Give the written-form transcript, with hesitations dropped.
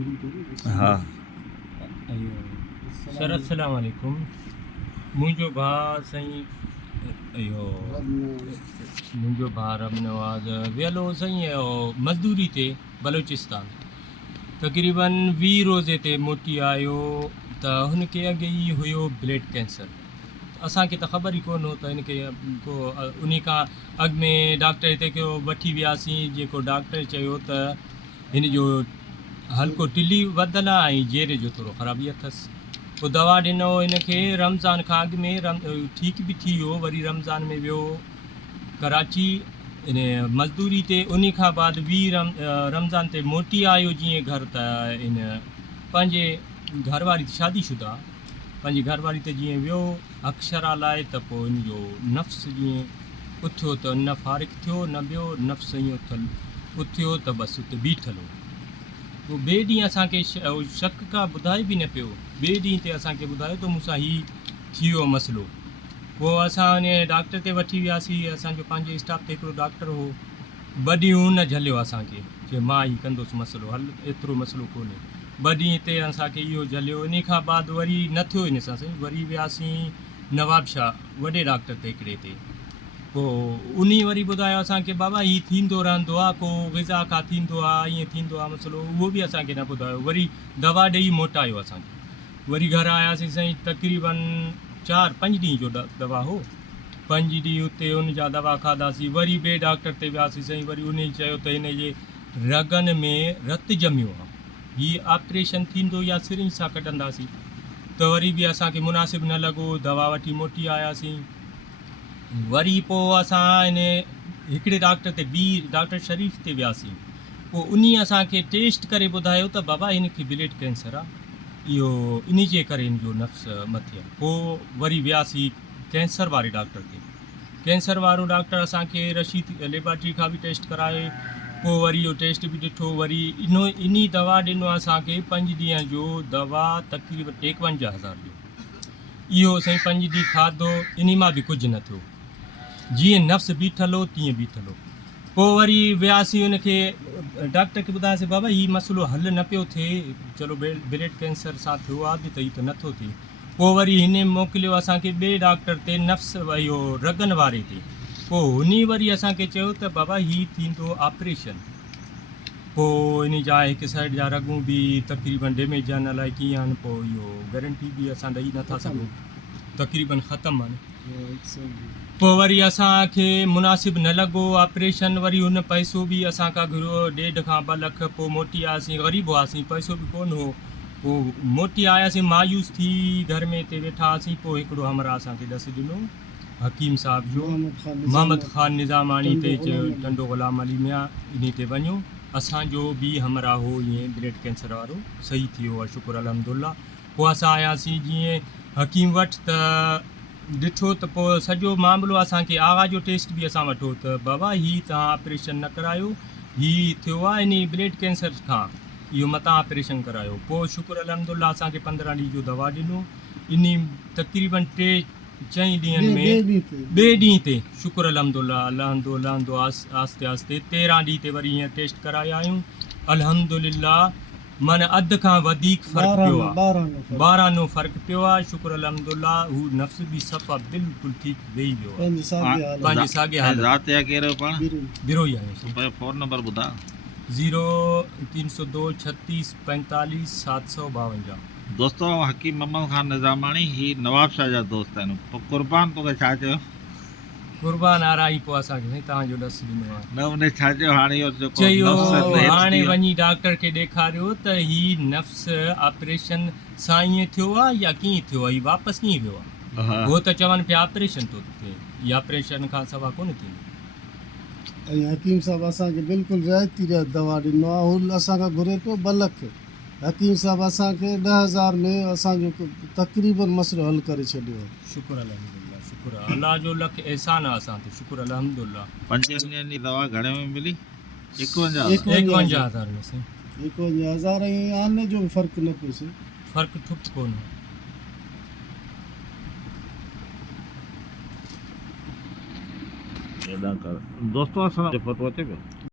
हाँ सर अस्सलाम वालेकुम। मुंहिंजो भाउ साईं इहो मुंहिंजो भाउ रब नवाज़ वियल हो साईं मज़दूरी ते बलूचिस्तान तक़रीबन 20 रोज़े ते मोटी आयो त हुनखे अॻे ई हुयो ब्लड कैंसर। असांखे त ख़बर ई कोन हो त हिनखे पोइ उन खां अॻु में डॉक्टर हिते कयो वठी वियासीं, जेको डॉक्टर चयो त हिन जो हल्को टिली वधल आहे ऐं जेरे जो थोरो ख़राबी अथसि। पोइ दवा ॾिनो हिनखे, रमज़ान खां अॻु में ठीकु बि थी वियो, वरी रमज़ान में वियो कराची इन मज़दूरी ते। उन खां बाद 20 रमज़ान ते मोटी आयो जीअं घर, त इन पंहिंजे घरवारी शादीशुदा पंहिंजी घरवारी ते जीअं वियो अक्षरा लाइ, त पोइ इन जो नफ़्स जीअं उथियो त न फारिग थियो न ॿियो नफ़्स ईअं उथियो त बसि उते बीठल हो। पोइ ॿिए ॾींहुं असांखे शक का ॿुधाए बि न पियो। ॿिए ॾींहं ते असांखे ॿुधायो त मूंसां हीउ थी वियो मसइलो। पोइ असां उन डॉक्टर ते वठी वियासीं। असांजो पंहिंजे स्टाफ ते हिकिड़ो डॉक्टर हो, ॿ ॾींहं न झलियो असांखे, चए मां ई कंदुसि मसइलो हल, एतिरो मसइलो कोन्हे। ॿ ॾींहं ते असांखे इहो झलियो। इन खां बाद वरी न थियो इन सां साईं, वरी वियासीं नवाब शाह वॾे डॉक्टर ते हिकिड़े ते। पोइ उन वरी ॿुधायो असांखे बाबा हीउ थींदो रहंदो आहे, को ग़िज़ा खां थींदो आहे, ईअं थींदो आहे मसइलो। उहो बि असांखे न ॿुधायो। वरी दवा ॾेई मोटायो असांखे। वरी घर आयासीं साईं, तक़रीबन 4-5 ॾींहं जो दवा हो। 5 ॾींहं उते उन जा दवा खाधासीं। वरी ॿिए डॉक्टर ते वियासीं साईं, वरी उन चयो त हिन जे रगनि में रतु ॼमियो आहे, हीउ ऑपरेशन थींदो या सिरिंज सां कढंदासीं। त वरी बि असांखे मुनासिबु न लॻो, दवा वठी मोटी आयासीं। वरी पोइ असां इन हिकिड़े डॉक्टर ते डॉक्टर शरीफ़ ते वियासीं। पोइ उन असांखे टेस्ट करे ॿुधायो त बाबा हिनखे ब्लड कैंसर आहे, इहो इन जे करे हिन जो नफ़्स मथे आहे। पोइ वरी वियासीं कैंसर वारे डॉक्टर ते। कैंसर वारो डॉक्टर असांखे रशीद लेबॉर्ट्री खां बि टेस्ट कराए, पोइ वरी इहो टेस्ट बि ॾिठो। वरी इन दवा ॾिनो असांखे 5 ॾींहं जो दवा, तक़रीबन 51,000 जो। इहो साईं 5 ॾींहं खाधो, इन मां बि कुझु न थियो, जीअं नफ़्स बीठल हो तीअं बीठल हो। पोइ वरी वियासीं उनखे डॉक्टर खे ॿुधायोसीं बाबा हीउ मसइलो हल न पियो थिए, चलो ब्लड कैंसर सां थियो आहे बि त हीउ त नथो थिए। पोइ वरी हिन मोकिलियो असांखे ॿिए डॉक्टर ते, नफ़्स इहो रगनि वारे ते। पोइ हुन वरी असांखे चयो त बाबा हीउ थींदो ऑपरेशन। पोइ इन जा हिकु साइड जा रगूं बि तक़रीबन डैमेज आहिनि, अलाए कीअं आहिनि। पोइ इहो गारंटी बि असां ॾेई नथा सघूं, तक़रीबन ख़तमु आहिनि। पोइ वरी असांखे मुनासिबु न लॻो ऑपरेशन। वरी हुन पैसो बि असांखां घुरियो 1.5 खां 2 लख। पोइ मोटी आयासीं, ग़रीब हुआसीं, पैसो बि कोन हो। पोइ मोटी आयासीं मायूस थी, घर में हिते वेठा हुआसीं। पोइ हिकिड़ो हमरा असांखे ॾस ॾिनो हकीम साहिब जो, मोहम्मद ख़ान निज़ामानी ते, चयो टंडो ग़ुलाम अली मियां, इन ते वञो। असांजो बि हमरा हो ईअं ब्लड कैंसर वारो सही थी वियो आहे, शुक्र अल्हम्दुलिल्लाह। पोइ असां आयासीं जीअं हकीम वटि, त ॾिठो त पोइ सॼो मामिलो असांखे आगा जो टेस्ट बि असां वठो त बाबा हीउ तव्हां ऑपरेशन न करायो, हीउ थियो आहे इन ब्लड कैंसर खां, इहो मतां ऑपरेशन करायो। पोइ शुक्र अल्हम्दुलिल्लाह असांखे 15 ॾींहं जो दवा ॾिनो। इन तक़रीबन 3-4 ॾींहंनि में ॿिए ॾींहं ते शुक्र अल्हम्दुलिल्लाह लहंदो आस्ते आस्ते 13 ॾींहं ते वरी हीअं टेस्ट कराए आयूं। अल्हम्दुलिल्लाह माना अधु खां वधीक फ़र्क़ु पियो आहे, 12 फ़र्क़ु पियो आहे। शुक्र अल्हम्दुलिल्लाह हू नफ़्स बि सफ़ा बिल्कुलु ठीकु वेही वियो आहे, पंहिंजे साॻे हालत। रात या कहिड़ो पाण बिरो ई आहियूं। फ़ोन नंबर ॿुधा 0302 36 45 752। दोस्तो हकीम मोहम्मद ख़ान निज़ामानी ही नवाब शाह जा दोस्त आहिनि। पोइ क़ुर्बान तोखे छा चयो? क़ुर्बान आराई पोइ असांखे साईं तव्हांजो ॾस ॾिनो आहे। न उन छा चयो? हाणे इहो जेको चयो नफ़्स हाणे वञी डॉक्टर खे ॾेखारियो त हीउ नफ़्स ऑपरेशन सां ईअं थियो आहे या कीअं थियो आहे, हीउ वापसि कीअं वियो आहे। उहो त चवनि पिया ऑपरेशन थो थिए, हीअ ऑपरेशन खां सवाइ कोन थींदो। ऐं हकीम साहिबु असांखे बिल्कुलु रिआयती दवा ॾिनो आहे। हू असांखां घुरे पियो 2 लख। हकीम साहिबु असांखे 10,000 में असांजो तक़रीबन मसइलो हल करे छॾियो आहे। शुक्र अल्हम्दुलिल्लाह, शुक्र अल्लाह जो लख एहसान आहे असां ते, शुक्र अल्हम्दुलिल्लाह। 5 ॾींहंनि जी दवा घणे में मिली? 51,000 में साईं। 51,000 ऐं आने जो बि फ़र्क़ु न पियो साईं, फ़र्क़ु ठुक कोन। दोस्तो असां जो फ़तवा अचे पियो।